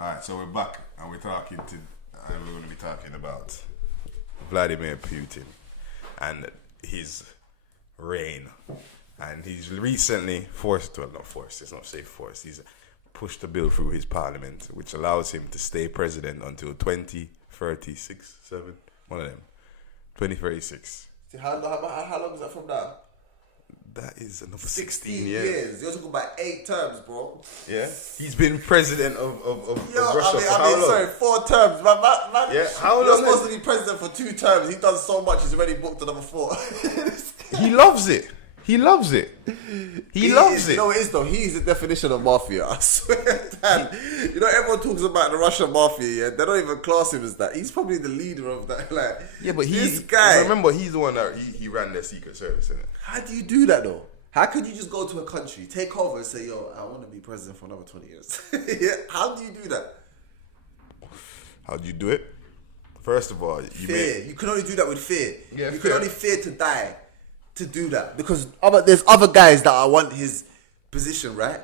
Alright, so we're back and we're going to be talking about Vladimir Putin and his reign. And he's recently he's pushed a bill through his parliament which allows him to stay president until 2036, one of them, 2036. How long is that from now? That is another 16 years. You're talking about 8 terms, bro. Yeah, he's been president of Russia for how long? Sorry, 4 terms. Man, yeah, how long? You're supposed to be president for 2 terms. He done so much. He's already booked another 4. He loves it. He loves it. He loves it. You know what it is though? He's the definition of mafia. I swear, Dan. You know, everyone talks about the Russian mafia. Yeah, they don't even class him as that. He's probably the leader of that. Like, yeah, but this guy. Remember, he's the one that he ran their secret service, isn't it? How do you do that though? How could you just go to a country, take over, and say, "Yo, I want to be president for another 20 years"? Yeah, how do you do that? How do you do it? First of all, fear. You can only do that with fear. Yeah, you can only fear to die to do that because there's other guys that I want his position, right?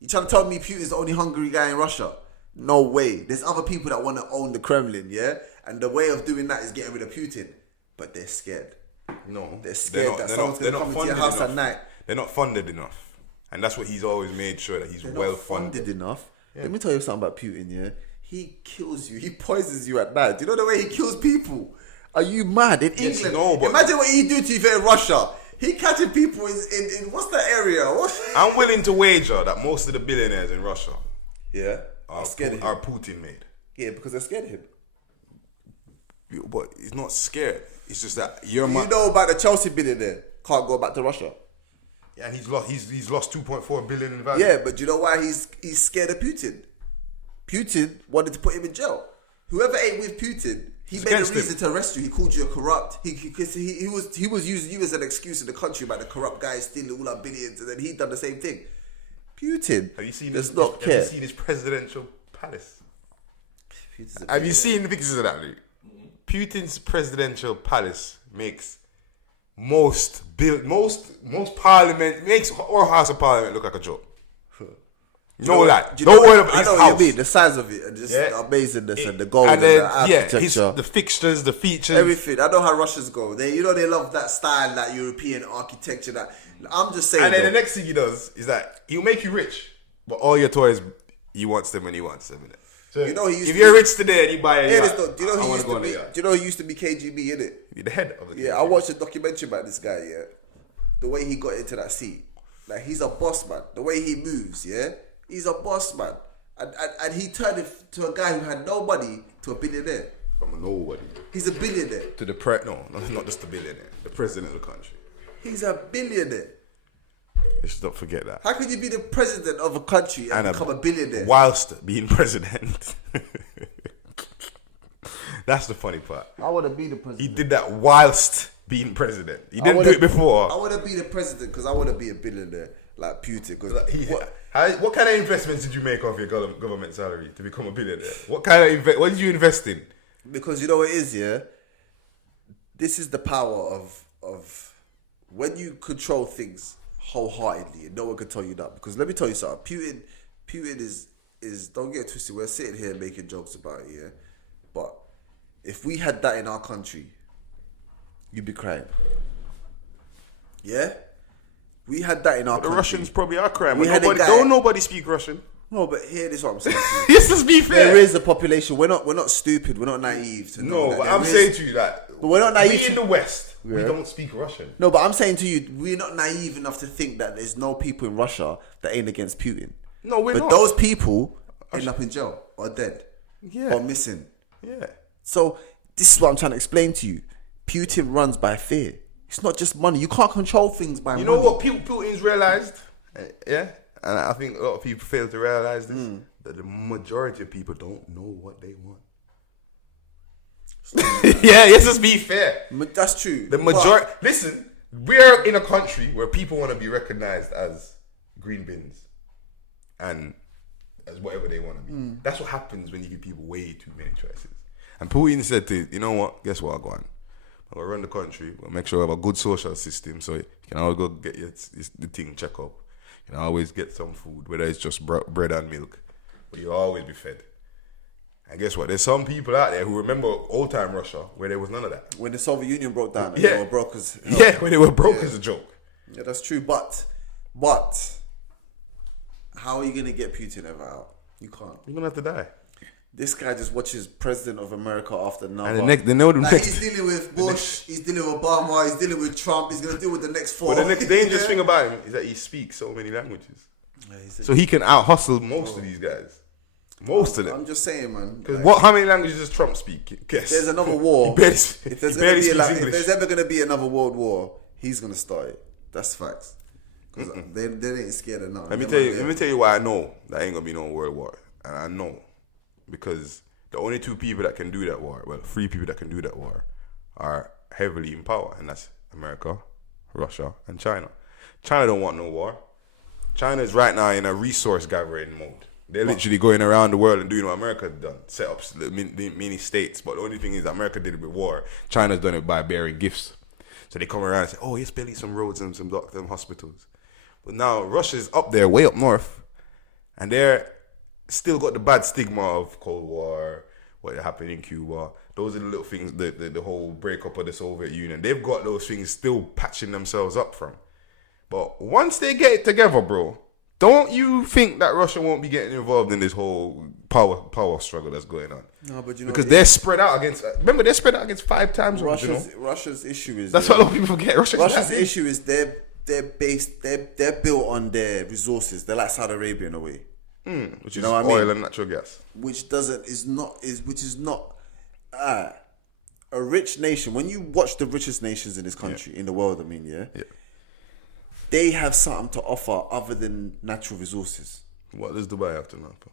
You trying to tell me Putin's the only hungry guy in Russia? No way. There's other people that want to own the Kremlin, yeah? And the way of doing that is getting rid of Putin. But they're scared. No. They're scared that someone's going to come into your house at night. They're not funded enough. And that's what he's always made sure that he's well funded. Enough. Yeah. Let me tell you something about Putin, yeah? He kills you. He poisons you at night. Do you know the way he kills people? Are you mad? In England, no, but imagine what he do to you in Russia. He catching people in what's that area? I'm willing to wager that most of the billionaires in Russia are Putin made. Yeah, because they're scared of him. But he's not scared. It's just that you know about the Chelsea billionaire can't go back to Russia. Yeah, and he's lost 2.4 billion in value. Yeah, but do you know why he's scared of Putin? Putin wanted to put him in jail. Whoever ain't with Putin, he made a reason to arrest you. He called you a corrupt. He was using you as an excuse in the country about the corrupt guys stealing all our billions, and then he done the same thing. Putin have you seen his presidential palace? Have you seen the pictures of that, Luke? Putin's presidential palace makes most parliament makes our House of Parliament look like a joke. No word of his I know house. what you mean, the size of it and just the amazingness and the gold and the architecture. The fixtures, the features. Everything. I know how Russians go. They love that style, that European architecture. That I'm just saying. And then the next thing he does is that he'll make you rich, but all your toys, he wants them when he wants them. Innit? So if you're rich today and you buy a yacht, do you know he used to be KGB, innit? The head of the KGB. Yeah, I watched a documentary about this guy, yeah. The way he got into that seat. Like, he's a boss, man. The way he moves, yeah. He's a boss, man. And he turned it to a guy who had nobody to a billionaire. From a nobody. He's a billionaire. To the not just a billionaire. The president of the country. He's a billionaire. Let's not forget that. How can you be the president of a country and become a billionaire? Whilst being president. That's the funny part. I want to be the president. He did that whilst being president. He didn't do it before. I want to be the president because I want to be a billionaire like Putin. What kind of investments did you make off your government salary to become a billionaire? What what did you invest in? Because you know what it is, yeah? This is the power of when you control things wholeheartedly, and no one can tell you that. Because let me tell you something. Putin is don't get twisted. We're sitting here making jokes about it, yeah. But if we had that in our country, you'd be crying. Yeah, we had that in our country. The Russians probably are crying. Don't nobody speak Russian. No, but here this is what I'm saying. Yes, let's be fair. There is a population. We're not stupid. We're not naive. But I'm saying to you that. But we're not naive. We in the West, we don't speak Russian. No, but I'm saying to you, we're not naive enough to think that there's no people in Russia that ain't against Putin. No, we're not. But those people end up in jail or dead, or missing. Yeah. So this is what I'm trying to explain to you. Putin runs by fear. It's not just money. You can't control things by money. You know what Putin's realized? Yeah. And I think a lot of people fail to realize this, that the majority of people don't know what they want. Yeah, let's just be fair. That's true. The majority... Listen, we're in a country where people want to be recognized as green bins and as whatever they want to be. That's what happens when you give people way too many choices. And Putin said to, you know what, guess what, go on. We'll run the country, we'll make sure we have a good social system so you can always go get the thing check up. You can always get some food, whether it's just bread and milk, but you'll always be fed. And guess what? There's some people out there who remember old time Russia where there was none of that. When the Soviet Union broke down, and Yeah. they were broke as hell. Yeah, when they were broke as a joke. Yeah, that's true. But how are you gonna get Putin ever out? You can't. You're gonna have to die. This guy just watches President of America after another. And the next, He's dealing with Bush, he's dealing with Obama, he's dealing with Trump, he's gonna deal with the next four. But the next dangerous thing about him is that he speaks so many languages. Yeah, So he can out hustle most of these guys. Most of them. I'm just saying, man. Because how many languages does Trump speak? Guess. There's another war. If If there's ever gonna be another world war, he's gonna start it. That's facts. Because they ain't scared of nothing. Let me tell you why I know that ain't gonna be no world war. And I know because the only two people that can do that war, well, three people that can do that war, are heavily in power, and that's America, Russia, and China. China don't want no war. China is right now in a resource gathering mode. They're literally going around the world and doing what America done, set up many states. But the only thing is that America did it with war. China's done it by bearing gifts. So they come around and say, oh, yes, building some roads and some doctors and hospitals. But now Russia's up there, way up north, and they're still got the bad stigma of Cold War, what happened in Cuba. Those are the little things, the whole breakup of the Soviet Union. They've got those things still patching themselves up from. But once they get it together, bro, don't you think that Russia won't be getting involved in this whole power struggle that's going on? No, but because they're spread out against. Remember, they're spread out against 5 times. Russia's issue is that's what a lot of people forget. Russia's issue is they're built on their resources. They're like Saudi Arabia in a way, which is oil and natural gas. Which is not a rich nation. When you watch the richest nations in this country in the world, yeah. They have something to offer other than natural resources. What does Dubai have to offer?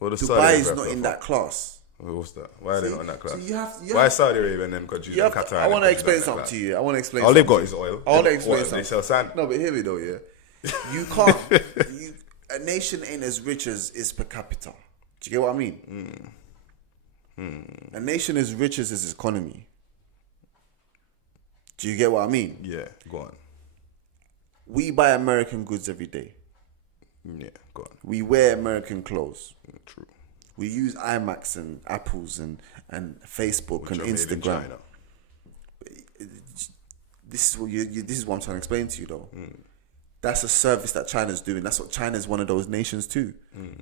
Dubai is not in that class. What's that? Why are they not in that class? So Why Saudi Arabia and them countries and Qatar? I want to explain something to you. All they've got is oil. I want to explain something. They sell sand. No, but hear me though, yeah. You can't. A nation ain't as rich as is per capita. Do you get what I mean? A nation is rich as its economy. Do you get what I mean? Yeah, go on. We buy American goods every day. Yeah, go on. We wear American clothes. True. We use iMacs and Apples and Facebook and Instagram. This is what I'm trying to explain to you, though. That's a service that China's doing. That's what China's one of those nations too.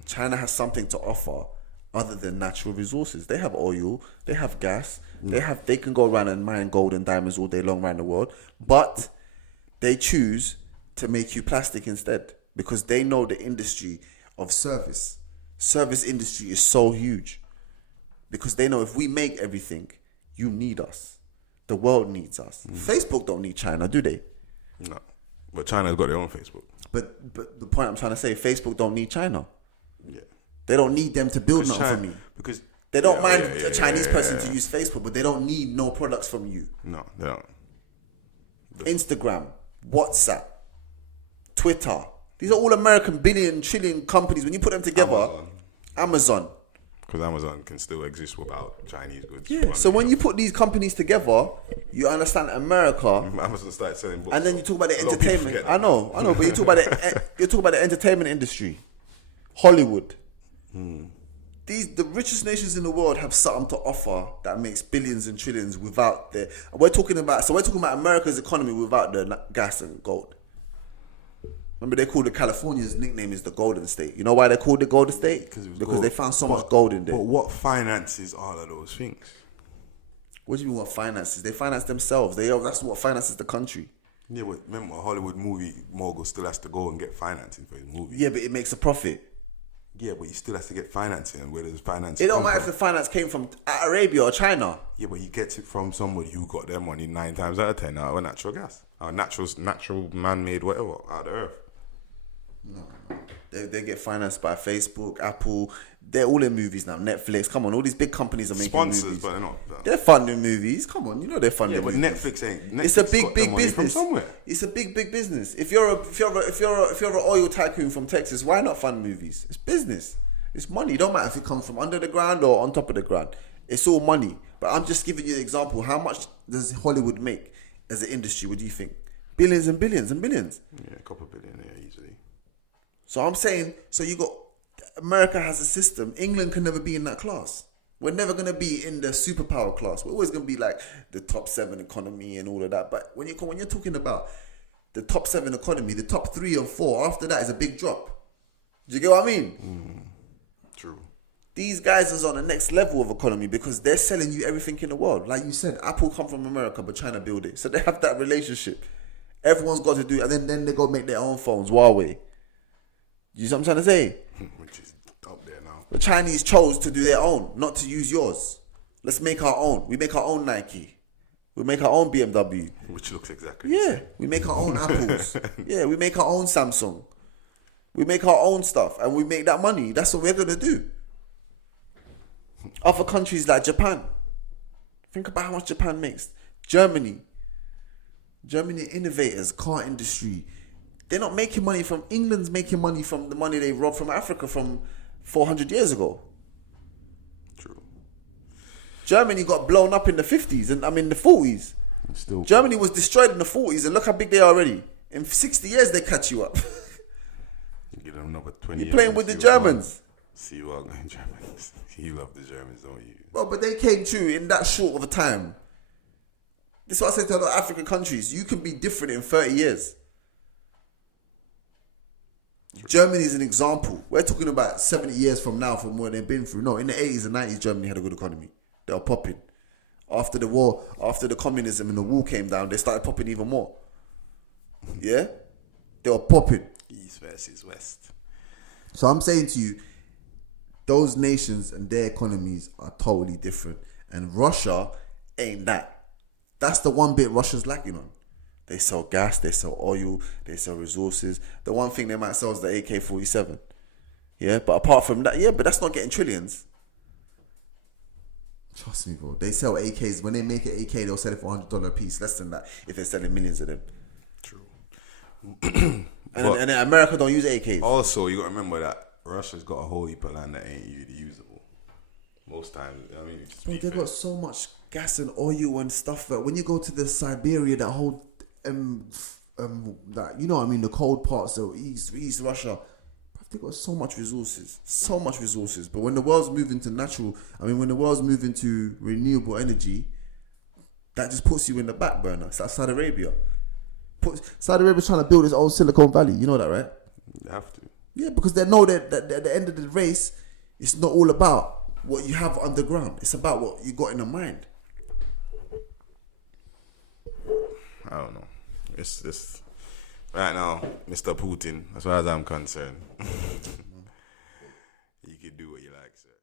China has something to offer other than natural resources. They have oil. They have gas. They can go around and mine gold and diamonds all day long around the world, but they choose to make you plastic instead because they know the industry of service industry is so huge because they know if we make everything, you need us. The world needs us. Facebook don't need China, do they? No, but China's got their own Facebook. But the point I'm trying to say, Facebook don't need China. Yeah, they don't need them to build nothing for me because they don't mind a Chinese person to use Facebook, but they don't need no products from you. No, they don't. Instagram, WhatsApp, Twitter. These are all American billion, trillion companies. When you put them together, Amazon. Because Amazon can still exist without Chinese goods. Yeah. So when you put these companies together, you understand America. Amazon started selling books. And then you talk about the entertainment. I know. But you talk about the entertainment industry, Hollywood. The richest nations in the world have something to offer that makes billions and trillions without we're talking about America's economy without the gas and gold. Remember, they called California's nickname is the Golden State. You know why they called it Golden State? Because they found so much gold in there. But what finances all of those things? What do you mean what finances? They finance themselves. That's what finances the country. Yeah, but remember, a Hollywood movie mogul still has to go and get financing for his movie. Yeah, but it makes a profit. Yeah, but he still has to get financing, and where does financing? It don't matter if the finance came from Arabia or China. Yeah, but he gets it from somebody who got their money 9 times out of 10 out of natural gas, or natural man-made whatever out of the earth. No. They get financed by Facebook, Apple. They're all in movies now. Netflix. Come on, all these big companies are making sponsors, movies. but they're not. They're funding movies. Come on, you know they're funding. Yeah, but movies. Netflix ain't. Netflix it's a big business from somewhere. It's a big business. If you're an oil tycoon from Texas, why not fund movies? It's business. It's money. It don't matter if it comes from under the ground or on top of the ground. It's all money. But I'm just giving you an example. How much does Hollywood make as an industry? What do you think? Billions and billions and billions. Yeah, a couple of billion, yeah, easily. So I'm saying, so you got America has a system. England can never be in that class. We're never gonna be in the superpower class. We're always gonna be like the top 7 economy and all of that. But when you're talking about the top 7 economy, the top 3 and 4, after that is a big drop. Do you get what I mean? True. These guys is on the next level of economy because they're selling you everything in the world. Like you said, Apple come from America, but China build it. So they have that relationship. Everyone's got to do it, and then they go make their own phones, Huawei. You see what I'm trying to say? Which is up there now. The Chinese chose to do their own, not to use yours. Let's make our own. We make our own Nike. We make our own BMW. Which looks exactly the same. We make our own Apples. We make our own Samsung. We make our own stuff, and we make that money. That's what we're going to do. Other countries like Japan. Think about how much Japan makes. Germany innovators, car industry. They're not making money from... England's making money from the money they robbed from Africa from 400 years ago. True. Germany got blown up in the 50s and the 40s. Still, Germany was destroyed in the 40s and look how big they are already. In 60 years, they catch you up. you give them another 20 You're playing with the Germans. See you all going Germans. You love the Germans, don't you? Well, but they came through in that short of a time. This is what I say to other African countries. You can be different in 30 years. Germany is an example. We're talking about 70 years from now, from what they've been through. No, in the 80s and 90s, Germany had a good economy. They were popping. After the war, after the communism and the wall came down, they started popping even more. Yeah? They were popping. East versus West. So I'm saying to you, those nations and their economies are totally different. And Russia ain't that. That's the one bit Russia's lacking on. They sell gas, they sell oil, they sell resources. The one thing they might sell is the AK-47. Yeah, but apart from that, but that's not getting trillions. Trust me, bro. They sell AKs. When they make an AK, they'll sell it for $100 a piece. Less than that if they're selling millions of them. True. and then America don't use AKs. Also, you got to remember that Russia's got a whole heap of land that ain't really usable. Most times, Bro, they got so much gas and oil and stuff that when you go to the Siberia, that whole that, you know what I mean, the cold parts of East Russia, they got so much resources. But when the world's moving to when the world's moving to renewable energy, that just puts you in the back burner. It's like Saudi Arabia. Saudi Arabia's trying to build its own Silicon Valley. You know that, right? They have to. Yeah, because they know that at the end of the race, it's not all about what you have underground. It's about what you got in the mind. I don't know. It's this right now, Mr. Putin, as far as I'm concerned. You can do what you like, sir.